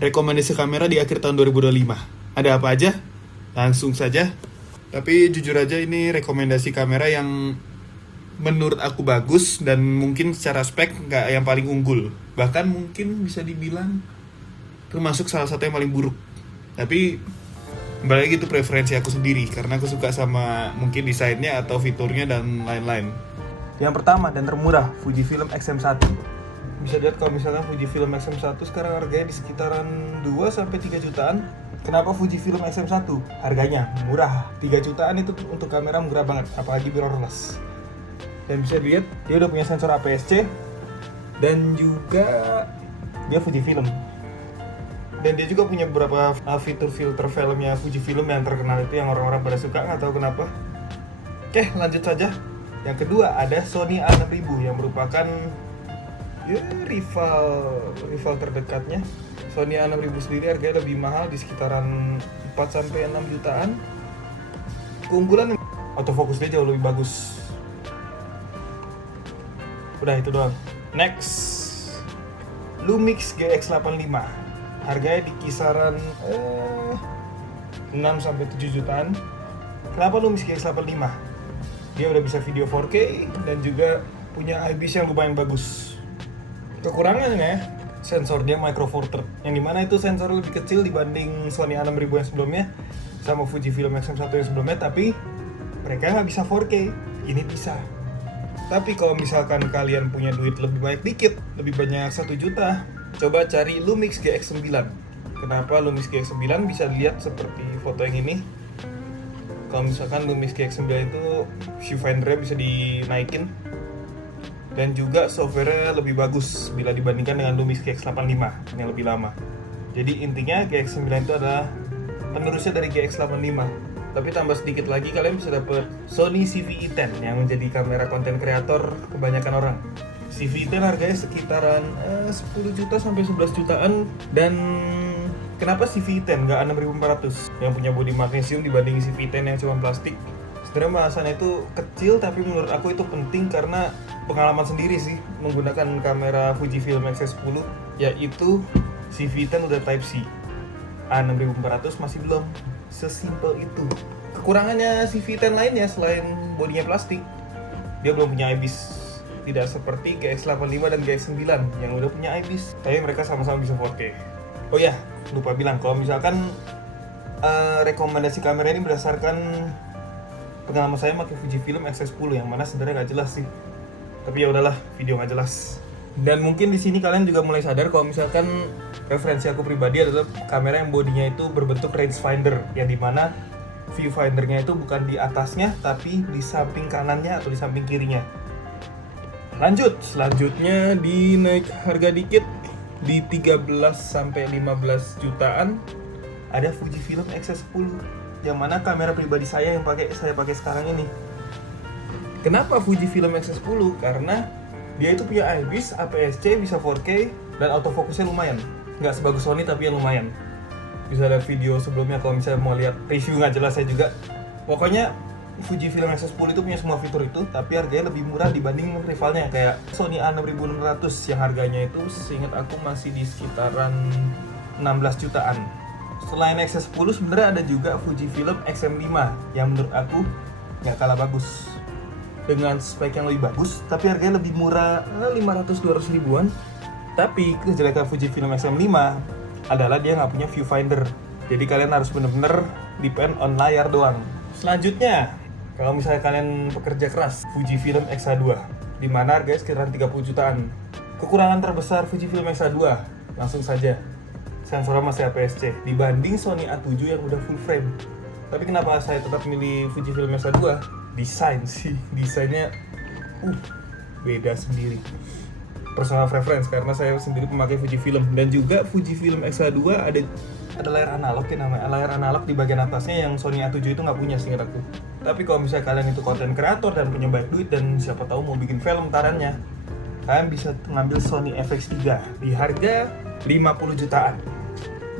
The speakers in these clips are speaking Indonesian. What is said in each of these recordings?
rekomendasi kamera di akhir tahun 2025. Ada apa aja? Langsung saja. Tapi jujur aja ini rekomendasi kamera yang menurut aku bagus dan mungkin secara spek nggak yang paling unggul. Bahkan mungkin bisa dibilang termasuk salah satu yang paling buruk. Tapi kembali lagi itu preferensi aku sendiri karena aku suka sama mungkin desainnya atau fiturnya dan lain-lain. Yang pertama dan termurah, Fujifilm X-M1. Bisa lihat kalau misalnya Fujifilm X-M1 sekarang harganya di sekitaran 2-3 jutaan. Kenapa Fujifilm X-M1? Harganya murah. 3 jutaan itu untuk kamera murah banget, apalagi mirrorless. Dan bisa dilihat dia udah punya sensor APS-C dan juga dia Fujifilm. Dan dia juga punya beberapa fitur filter filmnya Fujifilm yang terkenal itu yang orang-orang pada suka, nggak tahu kenapa. Oke, lanjut saja. Yang kedua ada Sony A6000 yang merupakan rival terdekatnya. Sony A6000 sendiri harganya lebih mahal di sekitaran 4-6 jutaan. Keunggulan autofocus dia jauh lebih bagus. Udah itu doang. Next, Lumix GX85. Harganya di kisaran 6-7 jutaan. Kenapa Lumix GX85? Dia udah bisa video 4K dan juga punya IBIS yang lumayan bagus. Kekurangannya sensor dia micro four third, yang dimana itu sensor lebih kecil dibanding Sony A6000 yang sebelumnya sama Fujifilm X-M1 yang sebelumnya, tapi mereka nggak bisa 4K, ini bisa. Tapi kalau misalkan kalian punya duit lebih banyak dikit, lebih banyak 1 juta, coba cari Lumix GX9. Kenapa Lumix GX9? Bisa dilihat seperti foto yang ini. Kalau misalkan Lumix GX9 itu viewfinder-nya bisa dinaikin dan juga software-nya lebih bagus bila dibandingkan dengan Lumix GX85 yang lebih lama. Jadi intinya GX9 itu adalah penerusnya dari GX85. Tapi tambah sedikit lagi kalian bisa dapat Sony CV-E10 yang menjadi kamera konten kreator kebanyakan orang. CV-E10 harganya sekitaran 10 juta sampai 11 jutaan. Dan kenapa CV-E10 nggak 6400 yang punya bodi magnesium dibanding CV-E10 yang cuma plastik? Sebenarnya bahasannya itu kecil, tapi menurut aku itu penting karena pengalaman sendiri sih menggunakan kamera Fujifilm X-10, yaitu CV-E10 udah Type C, A6400 masih belum. Sesimpel itu. Kekurangannya CV-E10 lainnya selain bodinya plastik, dia belum punya IBIS. Tidak seperti GX85 dan GX9 yang udah punya IBIS, tapi mereka sama-sama bisa 4K. Oh ya, lupa bilang kalau misalkan rekomendasi kamera ini berdasarkan pengalaman saya pakai Fujifilm X-10 yang mana sebenarnya nggak jelas sih. Tapi ya udahlah, video nggak jelas. Dan mungkin di sini kalian juga mulai sadar kalau misalkan referensi aku pribadi adalah kamera yang bodinya itu berbentuk rangefinder, yang dimana viewfindernya itu bukan di atasnya tapi di samping kanannya atau di samping kirinya. Lanjut, selanjutnya dinaik harga dikit di 13-15 jutaan ada Fujifilm X-10, yang mana kamera pribadi saya yang saya pakai sekarang ini. Kenapa Fujifilm X-10? Karena dia itu punya IBIS, APS-C, bisa 4K, dan autofocusnya lumayan. Nggak sebagus Sony tapi ya lumayan. Bisa lihat video sebelumnya kalau misalnya mau lihat review nggak jelas saya juga. Pokoknya Fujifilm X-10 itu punya semua fitur itu, tapi harganya lebih murah dibanding rivalnya kayak Sony A6600 yang harganya itu seingat aku masih di sekitaran 16 jutaan. Selain X-10 sebenarnya ada juga Fujifilm X-M5 yang menurut aku nggak kalah bagus, dengan spek yang lebih bagus, tapi harganya lebih murah, 500-200 ribuan. Tapi kejelekan Fujifilm X-M5 adalah dia nggak punya viewfinder. Jadi kalian harus bener-bener depend on layar doang. Selanjutnya, kalau misalnya kalian pekerja keras, Fujifilm X-A2, di mana harganya sekitar 30 jutaan. Kekurangan terbesar Fujifilm X-A2, langsung saja, sensornya masih APS-C dibanding Sony A7 yang udah full frame. Tapi kenapa saya tetap milih Fujifilm X-A2? Desain sih, desainnya beda sendiri. Personal preference karena saya sendiri pemakai Fujifilm, dan juga Fujifilm X-A2 ada layar analog ya namanya, layar analog di bagian atasnya yang Sony A7 itu nggak punya seingat aku. Tapi kalau misalnya kalian itu content creator dan punya banyak duit dan siapa tahu mau bikin film tarannya, kalian bisa ngambil Sony FX3 di harga 50 jutaan.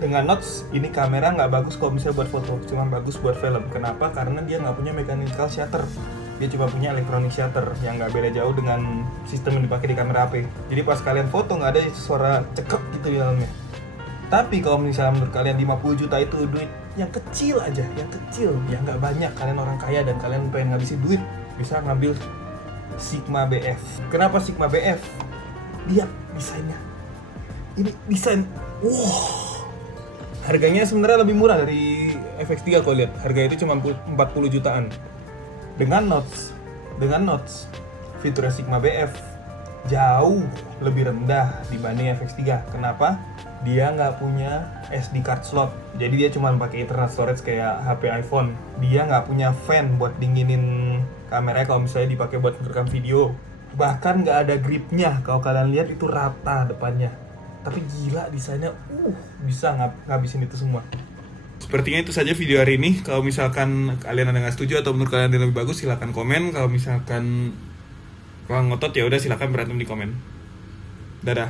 Dengan notch, ini kamera nggak bagus kalau misalnya buat foto, cuma bagus buat film. Kenapa? Karena dia nggak punya mechanical shutter. Dia cuma punya electronic shutter yang nggak beda jauh dengan sistem yang dipakai di kamera HP. Jadi pas kalian foto nggak ada suara cekek gitu di dalamnya. Tapi kalau misalnya menurut kalian 50 juta itu duit yang kecil aja, yang kecil, ya nggak banyak, kalian orang kaya dan kalian pengen ngabisin duit, bisa ngambil Sigma BF. Kenapa Sigma BF? Lihat desainnya. Ini desain, harganya sebenarnya lebih murah dari FX3 kalau lihat. Harga itu cuma 40 jutaan. Dengan notes, fiturnya Sigma BF jauh lebih rendah dibanding FX3. Kenapa? Dia nggak punya SD card slot, jadi dia cuma pakai internal storage kayak HP iPhone. Dia nggak punya fan buat dinginin kameranya kalau misalnya dipakai buat merekam video. Bahkan nggak ada gripnya, kalau kalian lihat itu rata depannya. Tapi gila desainnya, bisa ngabisin itu semua. Sepertinya itu saja video hari ini. Kalau misalkan kalian ada nggak setuju atau menurut kalian yang lebih bagus, silahkan komen. Kalau misalkan kurang ngotot ya udah silahkan berantem di komen. Dadah.